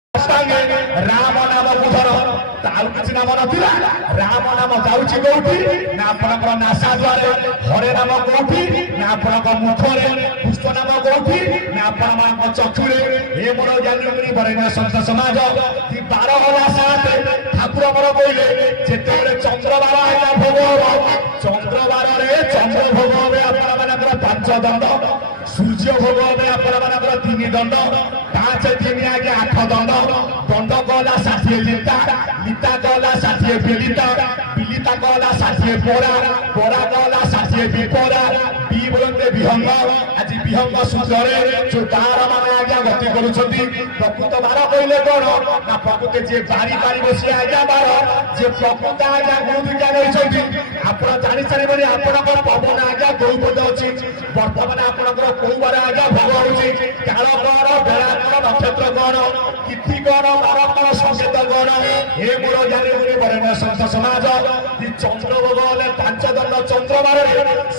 राम नाम बुधर ताल किसी नाम नथिला राम नाम जाउछि कोठी ना आपनकर नासा द्वारे हरे नाम कोठी ना आपनकर मुखरे पुष्प नाम कोठी ना आपनकर चक्षुरे हे मोर ज्ञानी बरेण्य संत समाज ती 12 होला साथ ठाकुर मोर कइले जेतेबेले चंद्रबार आइला भोग चंद्रबार रे चंद्र भोग होबे आपन मानकर 5 दंड सूर्य भोग होबे आपन मानकर 3 दंड 5 3 आगे 8 दंड दंड कहला 60 लिता लिता कहला 60 बिलिता बिलिता कहला 60 पोरा पोरा कहला 60 विपोरा बी बोलते विहंग आज विहंग सूत्रे जो 12 माने आज्ञा गति करूछंती प्रकृत 12 कहले कोन ना प्रकृत जे बारी बारी बसी आज्ञा 12 जे प्रकृत आज्ञा गुरु विज्ञान होइछंती आपण जानि सारे आपण पवन आज्ञा गौपद अछि वर्तमान आपण कोबार आज्ञा भोग होउछि काल कोन बेला कोन नक्षत्र कोन तिथि कोन बार कोन संकेत कोन हे मोर ज्ञानी गुरु बरेण्य संत समाज चंद्र भोग होले 5 दंड चंद्र बार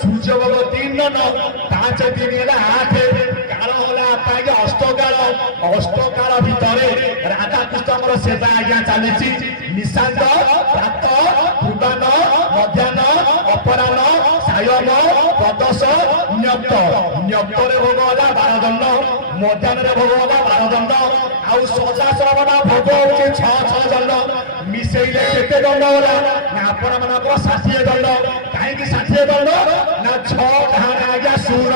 सूर्य भोग 3 दंड 5 3 ହେଲା 8 काल होला आगे अष्टकाल भितरे राधा कृष्णଙ୍କର सेवा आज्ञा चलीछि निशांत प्रात पूर्वान मध्याह्न अपराह्न सायन प्रदोष न्यक्त न्यक्तरे भोग होला 12 दंड मध्याह्न भोग होला 12 दंड आउ सदा श्रवण भोग होछि 6 दंड मिसेइले केते दंड होला ना आपण मानकर 60 दंड काहे कि 60 दंड ना 6 ढाण आज्ञा सुर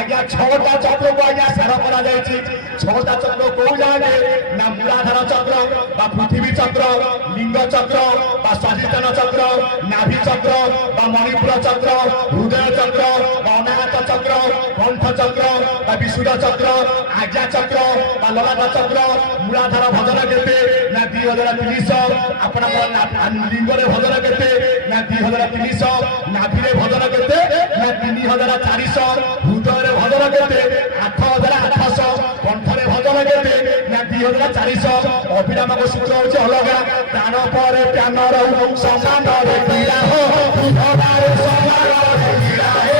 आज्ञा 6टा चक्र को आज्ञा सार करा जायछि 6टा चक्र को जागे ना मूलाधार चक्र बा पृथ्वी चक्र लिंग चक्र बा स्वाधिष्ठान चक्र नाभि चक्र बा मणिपुर चक्र हृदय चक्र बा अनाहत चक्र कंठ चक्र बा विशुद्ध चक्र आज्ञा चक्र बा ललाट चक्र मूलाधार भजन केते ना 2300 आपन लिंगरे भजन केते ना 2300 नाभिरे भजन केते ना 3400 हृदय भजन केते 8800 कंठरे भजन केते ना 2400 अभिराम को सूत्र होछि अलगा प्राण पर प्राण रहु समान रे पीड़ा हो भवारे समान रे पीड़ा हो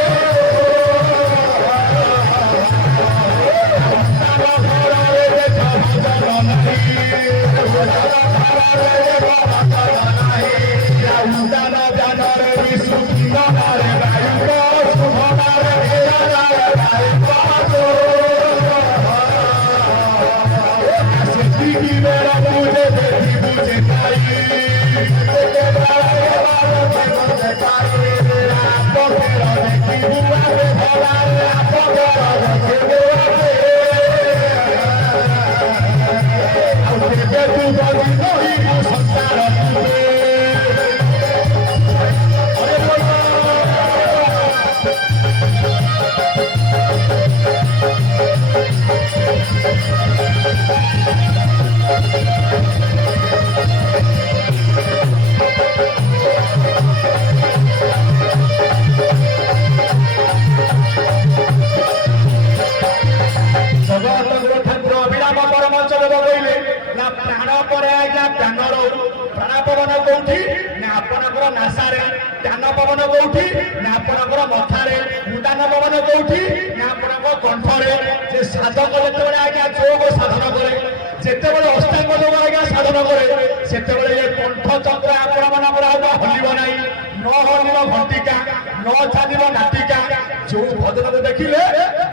जो भजन देखिले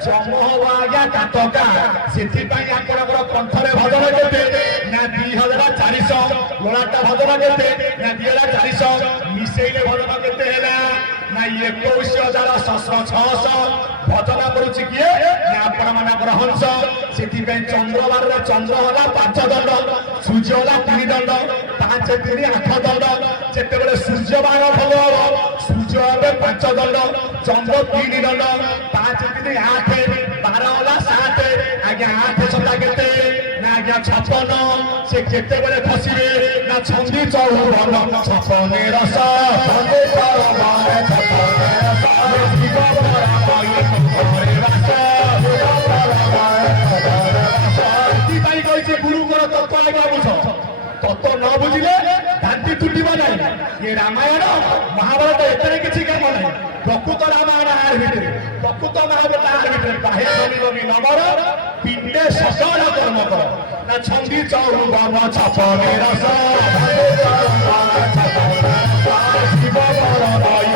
जम हवा आज्ञा काटका से आपंकर कंठरे भजन केते ना 2400 लोलाटा भजन केते ना 2400 मिसेले भजन केते हैला ना 21600 भजन करुछि किए ना आपण मानकर हंस सेति चंद्रवार चंद्र होला 5 दंड सूर्य होला 3 दंड 5 3 8 दंड जेते बेले सूर्य बाण भंग हो सूर्य होबे 5 दंड चंद्र 3 दंड 5 3 8 12 होला 7 आज्ञा 8 सता केते ना आज्ञा 56 से केते बेले खसिबे ना छंदी 54 56 रस छंदी 54 तत्व न बुझिले दांती तुटिबा ना ये रामायण महाभारत एतरे किछि काम ना प्रकृत रामायण आर भितरे प्रकृत महाभारत आर भितरे बाहे बनी नमर पिंडे सकल कर्म कर ना छंदी चौवन छपने रस शिव पर दई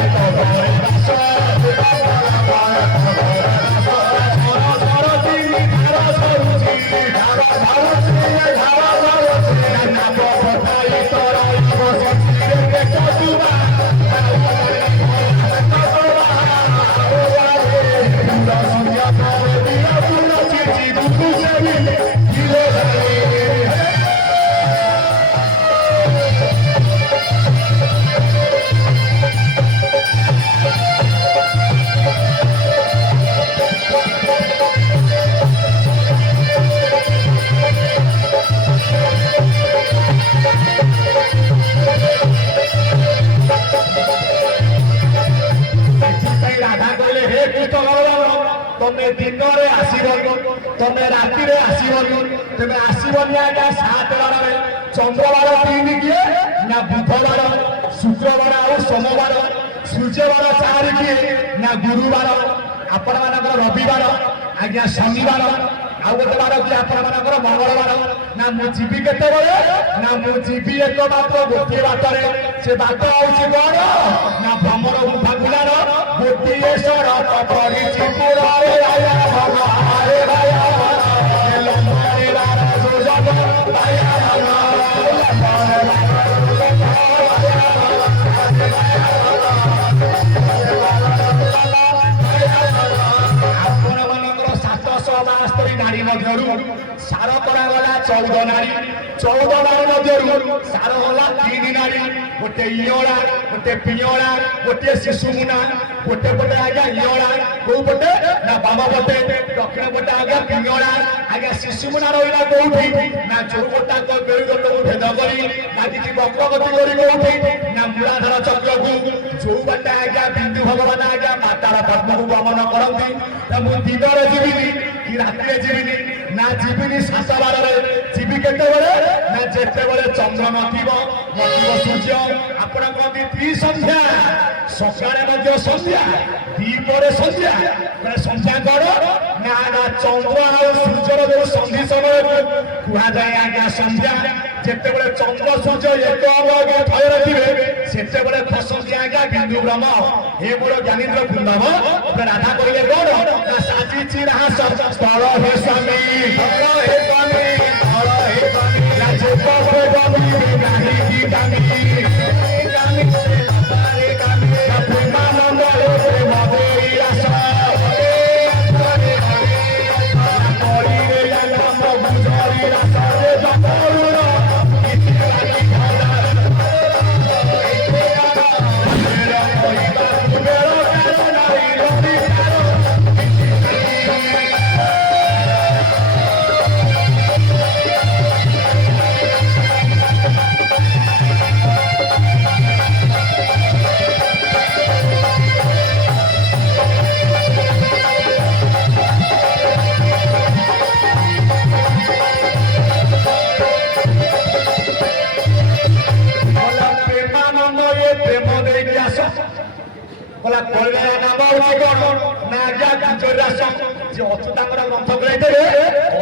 तमे दिन रे आसीबनी तमे राति रे आसीबनी तमे आसीबनी आज्ञा 7 बार चंद्रवार 3 किए ना बुधवार शुक्रवार और सोमवार सूर्यवार 4 किए ना गुरुवार आपण मानकर रविवार आज्ञा शनिवार आउ गोटे बार कि आपण मानकर मंगलवार ना मु जीवी केते बेले ना मु जीवी एक मात्र गोटे बाटरे से बाट होछि कोन ना भ्रमर गुफा गुलार गोटे सड़क परिछि पुरारे आया भला रे भाया भला लंबरे राजा जो जग भाया भला आपण मानकर 700 नारी मध्यरु सार करागला 14 नारी 14 नारी मध्यरु सार होला 3 नारी गोटे इयोड़ा गोटे पियोड़ा गोटे शिशुमुना गोटे पटे आज्ञा इयोड़ा को पटे ना बाबा पटे दक्षिण पटे आज्ञा पियोड़ा आज्ञा शिशुमुना रहिला कोठी ना चौपटा को बेरुगट को भेद करी ना किछि बक्रगति करी कोठी ना मूलाधार चक्र को जो बाटे आज्ञा बिंदु भगवान आज्ञा मातार पद्म को गमन करंती ना मु दिगरे जीविनी कि रात्रि जीविनी ना जीविनी 7 बार रे जीवी केते बेले ना जेते बेले चंद्र नथिब सूर्य आपण कहती त्रिसंध्या सकाळे मध्य संध्या दीपरे संध्या माने संध्या कर ना ना चंद्र और सूर्यर जो संधि समय कुहा जाय आज्ञा संध्या जेते बेले चंद्र सूर्य एक अभागे थय रखिबे सेते बेले खसंध्या आज्ञा बिंदु ब्रह्म हे मोर ज्ञानेन्द्र वृंदाव राधा कहिए कोन ना साची चिरहा सब स्थल हे स्वामी स्थल हे स्वामी स्थल हे स्वामी राजे पावे बाबी नाही की गामी गामी रे गामी प्रेमा नंद हे प्रेम देई आशा रे कोरी रे नाम बुझारी रासा रे जपरुण इति रानी खादा मेरा कोइबा मेरा नारी रति बोला कल्याण नाम होची कोन ना आज्ञा गुजर रास जे अच्युतांकर ग्रंथ कहिते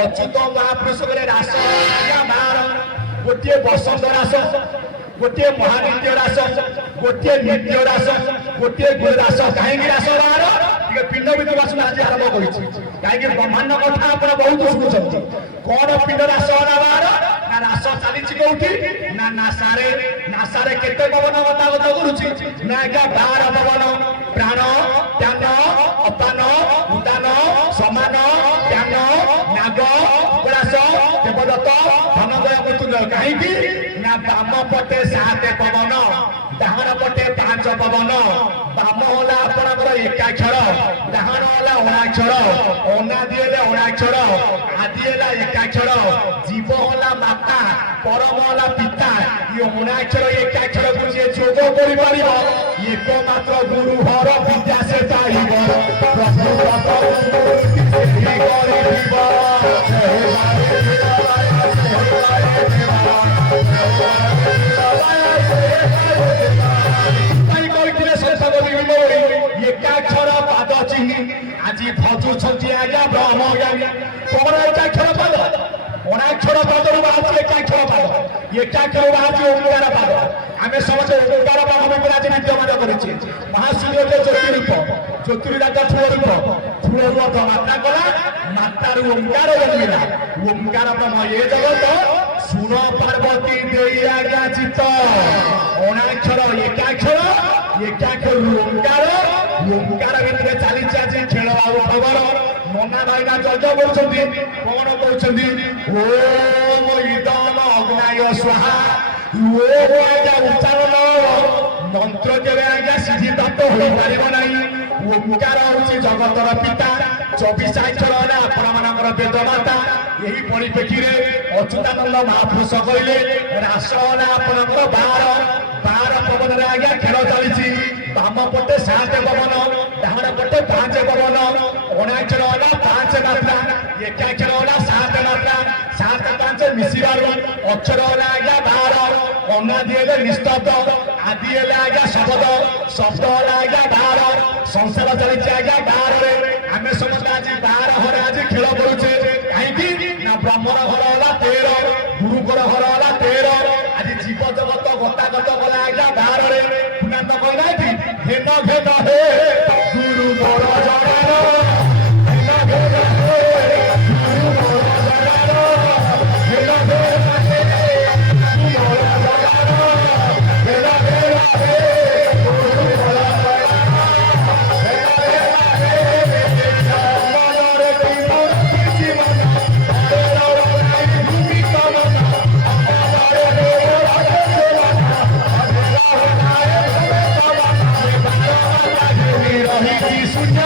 अच्युत महापुरुष करे रास आज्ञा 12 गोटे बसंत रास गोटे महानित्य रास गोटे नित्य रास गोटे गुरु रास काहेकि रास 12 पिंड ଭିତରୁ ବାସନା ଆଜି ଆରମ୍ଭ କରିଛି କାହିଁକି ବ୍ରହ୍ମାଣ୍ଡ କଥା ଆପଣ ବହୁତ ଶୁଣୁଛନ୍ତି କଣ ପିଣ୍ଡ ରାସ ହେଲା ବାହାର ନା ରାସ ଚାଲିଛି କୋଉଠି ନା ନାସାରେ କେତେ ପବନ ଗତାଗତ କରୁଛି ନା ଆଜ୍ଞା 12 ପବନ ପ୍ରାଣ ଜ୍ଞାନ ଅପାନ ଉଦାନ ସମାନ ଜ୍ଞାନ ନାଗ କୁଳାସ ଦେବଦତ୍ତ ଧନଦୟ ମୃତ୍ୟୁଞ୍ଜୟ କାହିଁକି ନା ବାମ ପଟେ 7 ପବନ ଡାହାଣ ପଟେ 5 ପବନ ବାମ ହେଲା ଆପଣଙ୍କର ଏକାକ୍ଷର ଡାହାଣ ହେଲା ଅଣାକ୍ଷର ଅନାଦି ହେଲେ ଅଣାକ୍ଷର ଆଦି ହେଲା ଏକାକ୍ଷର ଜୀବ ହେଲା ମାତା ପରମ ହେଲା ପିତା ଇଏ ଅଣାକ୍ଷର ଏକାକ୍ଷରକୁ ଯିଏ ଯୋଗ କରିପାରିବ ଏକମାତ୍ର ଗୁରୁ ହର ବିଦ୍ୟା ସେ ପାଇବ ଏକାକ୍ଷର ପାଦ ଚିହ୍ନି ଆଜି ଭଜୁଛନ୍ତି ଆଜ୍ଞା ବ୍ରହ୍ମଜ୍ଞାନୀ କଣ ଏକାକ୍ଷର ପାଦ ଅଣାକ୍ଷର ପାଦରୁ ବାହାରୁଛି ଏକାକ୍ଷର ପାଦ ଏକାକ୍ଷର ବାହାରୁଛି ଓଙ୍କାର ପାଦ ଆମେ ସମସ୍ତେ ଓଙ୍କାର ପାଦ ଭିତରେ ଆଜି ବିଦ୍ୟମାନ କରିଛେ ମହାସୂର୍ଯ୍ୟ ଜ୍ୟୋତିର୍ରାଜ ଠୁଳରୁ ଅର୍ଥ ମାତ୍ରା କଲା ମାତାରୁ ଓଙ୍କାର ଜନ୍ମିଲା ଓଙ୍କାର ବ୍ରହ୍ମ ଏ ଜଗତ ଶୁଣ ପାର୍ବତୀ ଦେଇ ଆଜ୍ଞା ଚିତ ଅଣାକ୍ଷର ଏକାକ୍ଷରରୁ ଓଙ୍କାର ଭିତରେ ଚାଲିଛି ଆଜି ଖେଳ ଆଉ ଖବର ନନା ଭାଇନା ଯଜ କରୁଛନ୍ତି କଣ କହୁଛନ୍ତି ଓମ ଇଦମ ଅଗ୍ନାୟ ସ୍ୱାହା ଓମ ଆଜ୍ଞା ଉଚ୍ଚାରଣ ମନ୍ତ୍ର କେବେ ଆଜ୍ଞା ସିଦ୍ଧିପ୍ରାପ୍ତ ହୋଇପାରିବ ନାହିଁ ଓଙ୍କାର ହଉଛି ଜଗତର ପିତା 24 ଅକ୍ଷର ହେଲା ଆପଣମାନଙ୍କର ବେଦମାତା ଏହି ପରିପ୍ରେକ୍ଷୀରେ ଅଚ୍ୟୁତାନନ୍ଦ ମହାପୁରୁଷ କହିଲେ ରାସ ହେଲା ଆପଣଙ୍କର 12 ପବନରେ ଆଜ୍ଞା ଖେଳ ଚାଲିଛି ବାମ ପଟେ 7 ପବନ ଡାହାଣ ପଟେ 5 ପବନ ଅଣାକ୍ଷର ହେଲା 5 ମାତ୍ରା ଏକାକ୍ଷର ହେଲା 7 ମାତ୍ରା 7 5 ମିଶିବାରୁ ଅକ୍ଷର ହେଲା ଆଜ୍ଞା 12 ଅନାଦି ହେଲେ ନିସ୍ତବ୍ଧ ଆଦି ହେଲେ ଆଜ୍ଞା ଶବ୍ଦ ହେଲା ଆଜ୍ଞା 12 ସଂସାର ଚାଲିଛି ଆଜ୍ଞା 12ରେ ଆମେ ସମସ୍ତେ ଆଜି 12 ଘରେ ଆଜି ଖେଳ କରୁଛେ କାହିଁକି ନା ବ୍ରହ୍ମର ଘର ହେଲା 13 ଗୁରୁଙ୍କର ଘର ହେଲା 13 ଆଜି ଜୀବ ଜଗତ ଗତାଗତ କଲା ଆଜ୍ଞା 12ରେ ପୁନାନ୍ତ କହିଲା କି ଘେନ ଘେନ ହେ ଗୁରୁ ବର ଜଗାର ଘେନ ଘେନ ହେ ଗୁରୁ ବର ଜଗାର ଘେନ ଘେନ ହେ ଗୁରୁ ବର ଜଗାର ଘେନ ଘେନ ହେ ଗୁରୁ ବର ଜଗାର ଘେନ ଘେନ ହେ ମନରେ କି ମୂର୍ତ୍ତି ଜୀବନ ତେର ନାଇ ଭୂମି ତମନ ଅମରରେ ରହିଛି ଶୂନ୍ୟ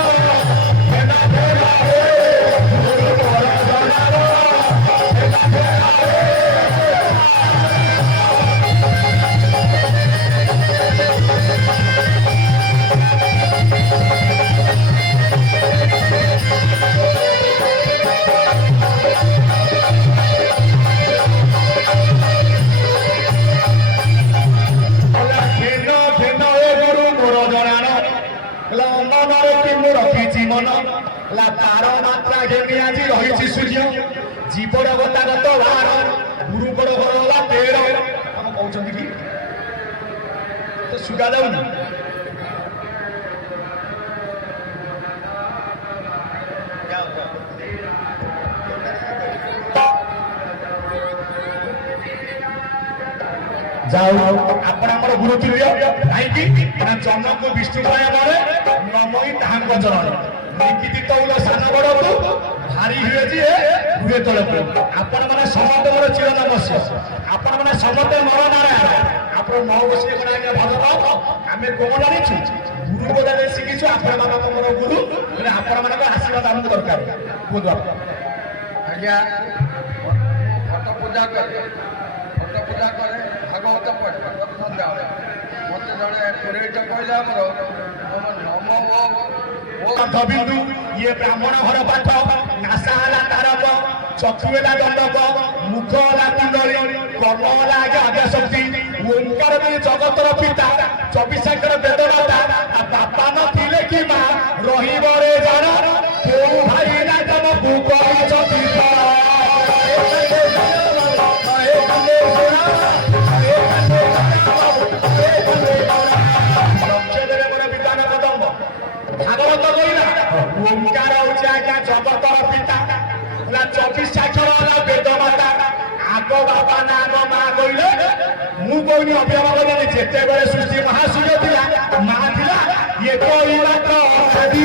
ତାର ମାତ୍ରା ଘେନି ଆଜି ରହିଛି ସୂର୍ଯ୍ୟ ଜୀବର ଗତାଗତ 12 ଗୁରୁଙ୍କର ଘର ହେଲା 13 କଣ କହୁଛନ୍ତି କି ସୁଗା ଯାଉନି ଯାଉ ଆପଣ ଆମର ଗୁରୁ ତୁଲ୍ୟ କାହିଁକି ନା ଜନକୁ ବିଷ୍ଣୁମୟ ବଳେ ନମଇ ତାହାଙ୍କ ଚରଣ ନିକିତି ତଉଲ ସାନ ବଡ଼କୁ ଭାରି ହୁଏ ଯିଏ ହୁଏ ତଳକୁ ଆପଣମାନେ ସମସ୍ତେ ମୋର ଚିର ନମସ୍ୟ ଆପଣମାନେ ସମସ୍ତେ ନର ନାରାୟଣ ଆପଣ ନ ବସିଲେ କଣ ଆଜ୍ଞା ଭଗବାନ ଆମେ କଣ ଜାଣିଛୁ ଗୁରୁ ବୋଧରେ ଶିଖିଛୁ ଆପଣମାନଙ୍କ ମୋର ଗୁରୁ ମାନେ ଆପଣମାନଙ୍କ ଆଶୀର୍ବାଦ ଆମକୁ ଦରକାର କୁହନ୍ତୁ ଆପଣ ଆଜ୍ଞା ଫଟୋ ପୂଜା କରେ ଭାଗବତ ପଢେ ସନ୍ଧ୍ୟାବେଳେ ମତେ ଜଣେ ପୁରୋହିତ କହିଲା ଆମର ନମ ବିନ୍ଦୁ ଇଏ ବ୍ରାହ୍ମଣ ଘର ପାଠ ନାସା ହେଲା ତାରକ ଚକ୍ଷୁ ହେଲା ଦଣ୍ଡକ ମୁଖ ହେଲା କୁଣ୍ଡଳୀ କର୍ମ ହେଲା ଆଜ୍ଞା ଆଦ୍ୟାଶକ୍ତି ଓଙ୍କାର ବି ଜଗତର ପିତା 24 ଅକ୍ଷର ବେଦମାତା ବାପା ନଥିଲେ କି ମା ରହିବରେ ଜାଣ କୋଉ ଭାଇ ନା ତମକୁ କହିଛନ୍ତି ଭାଗବତ କହିଲା 24 ଠାକୁର ବେଦ ମାତା ଆଗ ବାପା ନା ଆଗ ମା କହିଲେ ମୁଁ କହୁନି ଅଭିଭାବକ ମାନେ ଯେତେବେଳେ ସୃଷ୍ଟି ମହାସୂର୍ଯ୍ୟ ଥିଲା ମା ଥିଲା ଇଏ କହିଲା ତ ଚାରି